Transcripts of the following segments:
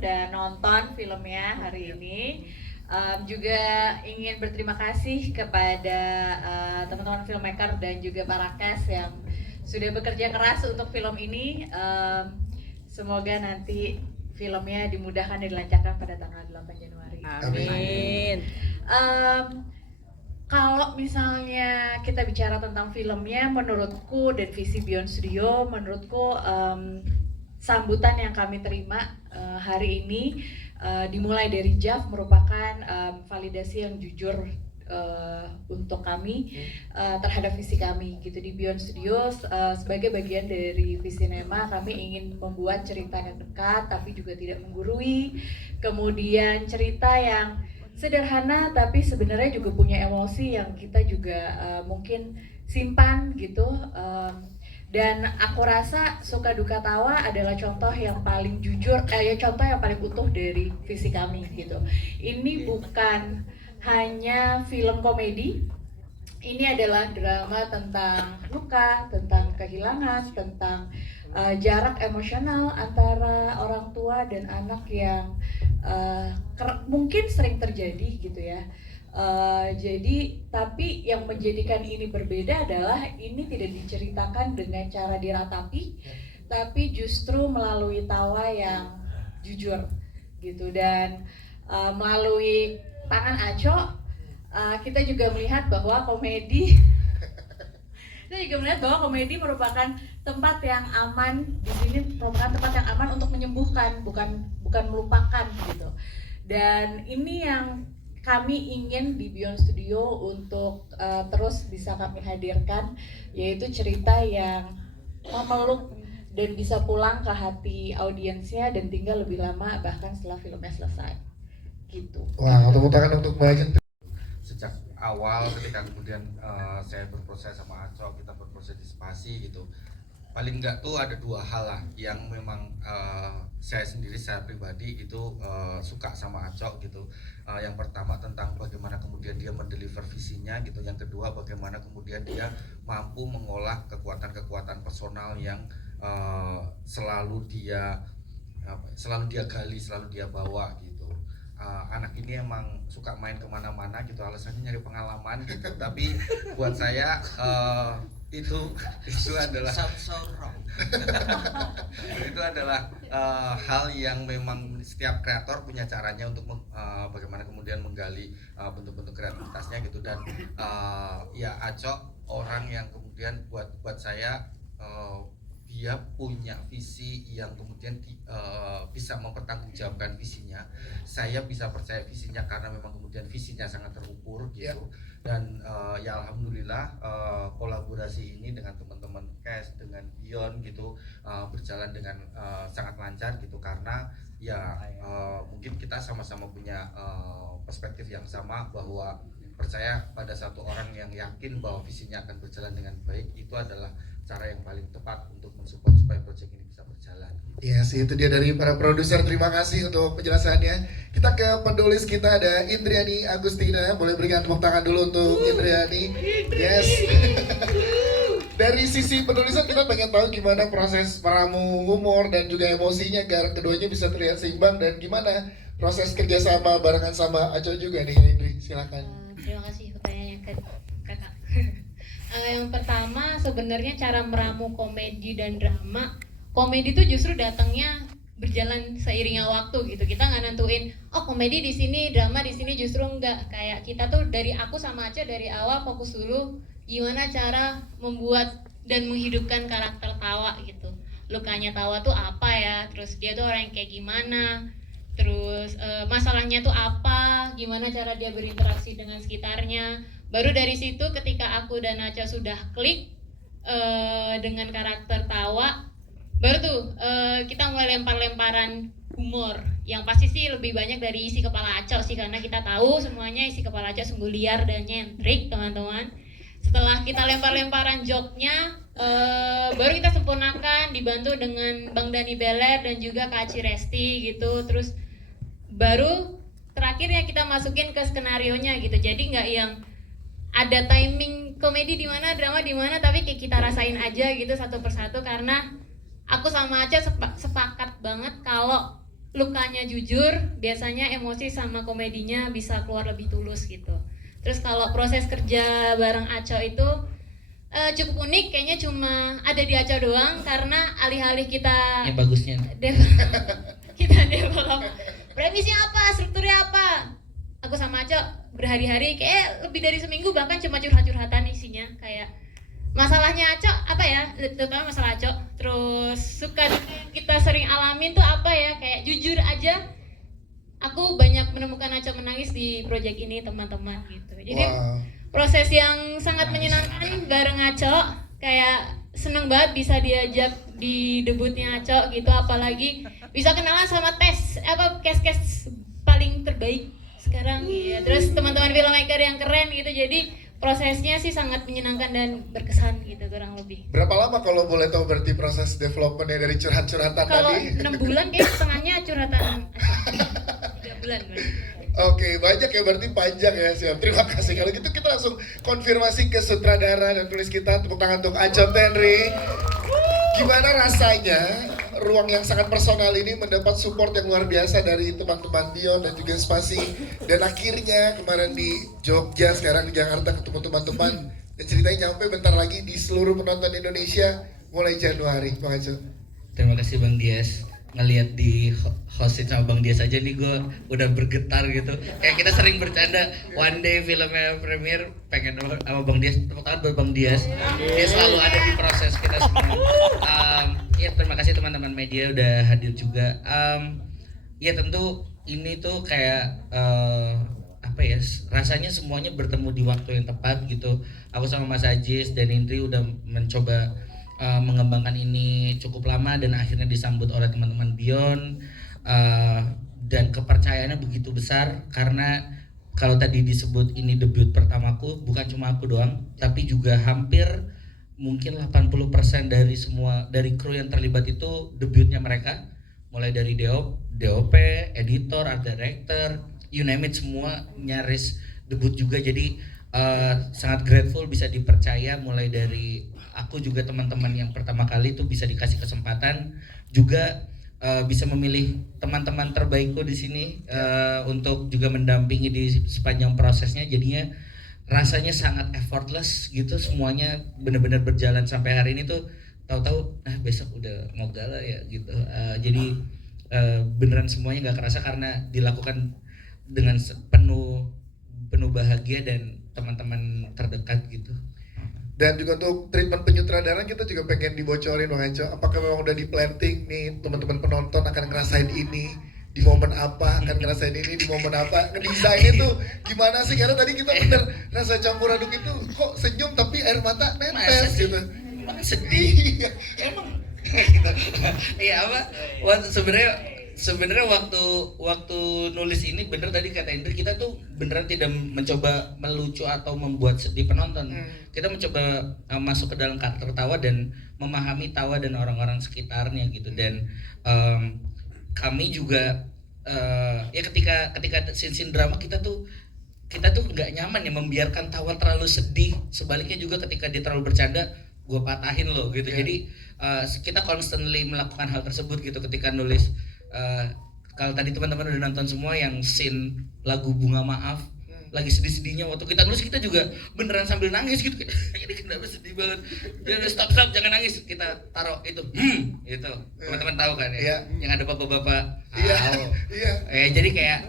udah nonton filmnya hari ini. Juga ingin berterima kasih kepada teman-teman filmmaker dan juga para cast yang sudah bekerja keras untuk film ini. Semoga nanti filmnya dimudahkan dan dilancarkan pada tanggal 8 Januari. Amin. Kalau misalnya kita bicara tentang filmnya, menurutku dan visi Beyond Studio, menurutku sambutan yang kami terima hari ini dimulai dari JAV merupakan validasi yang jujur untuk kami terhadap visi kami gitu di Beyond Studio. Sebagai bagian dari Visinema, kami ingin membuat cerita yang dekat tapi juga tidak menggurui, kemudian cerita yang sederhana tapi sebenarnya juga punya emosi yang kita juga mungkin simpan gitu. Dan aku rasa Suka Duka Tawa adalah contoh yang paling jujur, contoh yang paling utuh dari visi kami gitu. Ini bukan hanya film komedi, ini adalah drama tentang luka, tentang kehilangan, tentang jarak emosional antara orang tua dan anak yang mungkin sering terjadi gitu ya. Jadi tapi yang menjadikan ini berbeda adalah ini tidak diceritakan dengan cara diratapi, tapi justru melalui tawa yang jujur gitu. Dan melalui tangan Aco kita juga melihat bahwa komedi merupakan tempat yang aman. Di sini merupakan tempat yang aman untuk menyembuhkan, bukan melupakan gitu. Dan ini yang kami ingin di Beyond Studio untuk terus bisa kami hadirkan, yaitu cerita yang memeluk dan bisa pulang ke hati audiensnya dan tinggal lebih lama bahkan setelah filmnya selesai gitu. Wah, tepuk tangan untuk Mbak Ajeng. Sejak awal ketika kemudian saya berproses sama Aco, kita berproses di Spasi gitu, paling enggak tuh ada dua hal lah yang memang saya sendiri, saya pribadi itu suka sama Aco gitu. Yang pertama tentang bagaimana kemudian dia mendeliver visinya gitu, yang kedua bagaimana kemudian dia mampu mengolah kekuatan-kekuatan personal yang selalu dia gali, selalu dia bawa gitu. Anak ini emang suka main kemana-mana gitu, alasannya nyari pengalaman gitu. Tapi buat saya itu adalah itu adalah hal yang memang setiap kreator punya caranya untuk bagaimana kemudian menggali bentuk-bentuk kreativitasnya gitu. Dan ya Aco orang yang kemudian buat saya dia punya visi yang kemudian bisa mempertanggungjawabkan visinya. Saya bisa percaya visinya karena memang kemudian visinya sangat terukur gitu. Dan ya alhamdulillah kolaborasi ini dengan teman-teman cast, dengan Beyond gitu berjalan dengan sangat lancar gitu, karena ya mungkin kita sama-sama punya perspektif yang sama bahwa percaya pada satu orang yang yakin bahwa visinya akan berjalan dengan baik, itu adalah cara yang paling tepat untuk mensupport supaya proyek ini bisa berjalan. Yes, itu dia dari para produser. Terima kasih untuk penjelasannya. Kita ke penulis kita, ada Indriani Agustina. Boleh berikan tepuk tangan dulu untuk Indriani. Yes. Dari sisi penulisan kita pengen tahu gimana proses meramu humor dan juga emosinya agar keduanya bisa terlihat seimbang, dan gimana proses kerjasama barengan sama Aco juga nih, Indri. Silakan. Terima kasih pertanyaannya kakak. Yang pertama sebenarnya cara meramu komedi dan drama. Komedi itu justru datangnya berjalan seiringnya waktu gitu. Kita nggak nentuin, oh komedi di sini, drama di sini, justru enggak. Kayak kita tuh dari aku sama Aca dari awal fokus dulu gimana cara membuat dan menghidupkan karakter Tawa gitu. Lukanya Tawa tuh apa ya? Terus dia tuh orang yang kayak gimana? Terus masalahnya tuh apa? Gimana cara dia berinteraksi dengan sekitarnya? Baru dari situ ketika aku dan Aca sudah klik dengan karakter Tawa, baru tuh kita mulai lempar-lemparan humor yang pasti sih lebih banyak dari isi kepala Aca sih, karena kita tahu semuanya isi kepala Aca sungguh liar dan nyentrik teman-teman. Setelah kita lempar-lemparan joknya, baru kita sempurnakan dibantu dengan Bang Dani Beler dan juga Kak Aci Resti gitu. Terus baru terakhir ya kita masukin ke skenarionya gitu. Jadi nggak yang ada timing komedi di mana, drama di mana, tapi kayak kita rasain aja gitu satu persatu. Karena aku sama Aca sepakat banget kalau lukanya jujur, biasanya emosi sama komedinya bisa keluar lebih tulus gitu. Terus kalau proses kerja bareng Aco itu cukup unik, kayaknya cuma ada di Aco doang karena alih-alih kita Yang bagusnya. kita develop premisnya apa, strukturnya apa. Aku sama Aco berhari-hari, kayak lebih dari seminggu bahkan cuma curhat-curhatan isinya, kayak masalahnya Aco apa ya, terutama masalah Aco. Terus suka yang kita sering alamin tuh apa ya, kayak jujur aja aku banyak menemukan Aco menangis di project ini teman-teman gitu. Jadi proses yang sangat menyenangkan bareng Aco, kayak seneng banget bisa diajak di debutnya Aco gitu, apalagi bisa kenalan sama cast paling terbaik sekarang ya. Terus teman-teman filmmaker yang keren gitu, jadi prosesnya sih sangat menyenangkan dan berkesan gitu kurang lebih. Berapa lama kalau boleh tahu berarti proses developmentnya dari curhat-curhatan Kalau tadi? 6 bulan kayak setengahnya curhatan Aco. 3 bulan berarti. Oke, banyak ya, berarti panjang ya. Siap, terima kasih. Kalau gitu kita langsung konfirmasi ke sutradara dan tulis kita. Tepuk tangan untuk Aco Tenri. Gimana rasanya ruang yang sangat personal ini mendapat support yang luar biasa dari teman-teman Dion dan juga Spasi. Dan akhirnya kemarin di Jogja, sekarang di Jakarta ketemu teman-teman. Dan ceritanya nyampe bentar lagi di seluruh penonton Indonesia mulai Januari. Bang Aco. Terima kasih Bang Dias. Ngelihat di hostin sama Bang Dias aja nih gue udah bergetar gitu. Kayak kita sering bercanda, one day filmnya premier pengen sama Bang Dias. Tepuk tangan buat Bang Dias. Dia selalu ada di proses kita semua. Ya terima kasih teman-teman media udah hadir juga. Ya tentu ini tuh kayak apa ya, rasanya semuanya bertemu di waktu yang tepat gitu. Aku sama Mas Ajis dan Indri udah mencoba mengembangkan ini cukup lama dan akhirnya disambut oleh teman-teman Dion, dan kepercayaannya begitu besar karena kalau tadi disebut ini debut pertamaku, bukan cuma aku doang tapi juga hampir mungkin 80% dari kru yang terlibat itu debutnya mereka, mulai dari DOP, editor, art director, you name it, semua nyaris debut juga. Jadi sangat grateful bisa dipercaya, mulai dari aku juga teman-teman yang pertama kali itu bisa dikasih kesempatan juga bisa memilih teman-teman terbaikku di sini untuk juga mendampingi di sepanjang prosesnya. Jadinya rasanya sangat effortless gitu, semuanya benar-benar berjalan sampai hari ini tuh tahu-tahu besok udah mau gala ya gitu. Jadi beneran semuanya nggak kerasa karena dilakukan dengan penuh bahagia dan teman-teman terdekat gitu. Dan juga untuk treatment penyutradaran kita juga pengen dibocorin Bang Aco. Apakah memang udah di planting nih teman-teman penonton akan ngerasain ini di momen apa, akan ngerasain ini di momen apa? Ngedesainnya tuh gimana sih? Karena tadi kita bener rasa campur aduk itu kok senyum tapi air mata netes gitu. Emang sedih. Emang gitu. Iya apa? Sebenarnya waktu nulis ini bener tadi kata Indri, kita tuh beneran tidak mencoba melucu atau membuat sedih penonton. Kita mencoba masuk ke dalam karakter tawa dan memahami tawa dan orang-orang sekitarnya gitu. Dan kami juga ya ketika scene drama kita tuh nggak nyaman ya membiarkan tawa terlalu sedih. Sebaliknya juga ketika dia terlalu bercanda, gue patahin loh gitu. Jadi kita constantly melakukan hal tersebut gitu ketika nulis. Kalau tadi teman-teman udah nonton semua yang scene lagu Bunga Maaf, lagi sedih-sedihnya waktu kita nulis, kita juga beneran sambil nangis gitu. Ini kenapa sedih banget, jangan stop jangan nangis, kita taruh itu gitu. Teman-teman tahu kan ya, yang ada bapak-bapak. Jadi kayak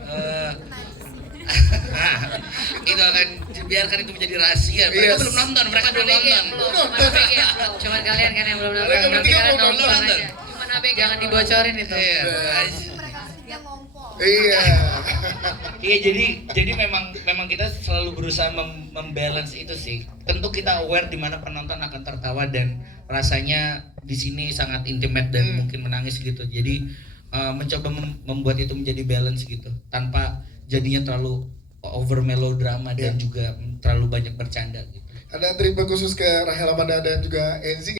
itu akan biarkan itu menjadi rahasia. Mereka belum nonton. Cuman kalian kan yang belum nonton. Nanti kalian nonton aja. Cuman ABG jangan dibocorin itu. Iya, jadi memang kita selalu berusaha membalance itu sih. Tentu kita aware di mana penonton akan tertawa dan rasanya di sini sangat intimate dan mungkin menangis gitu. Jadi mencoba membuat itu menjadi balance gitu, tanpa jadinya terlalu over melodrama dan juga terlalu banyak bercanda gitu. Ada treatment khusus ke Rahel Amanda dan juga Enzi.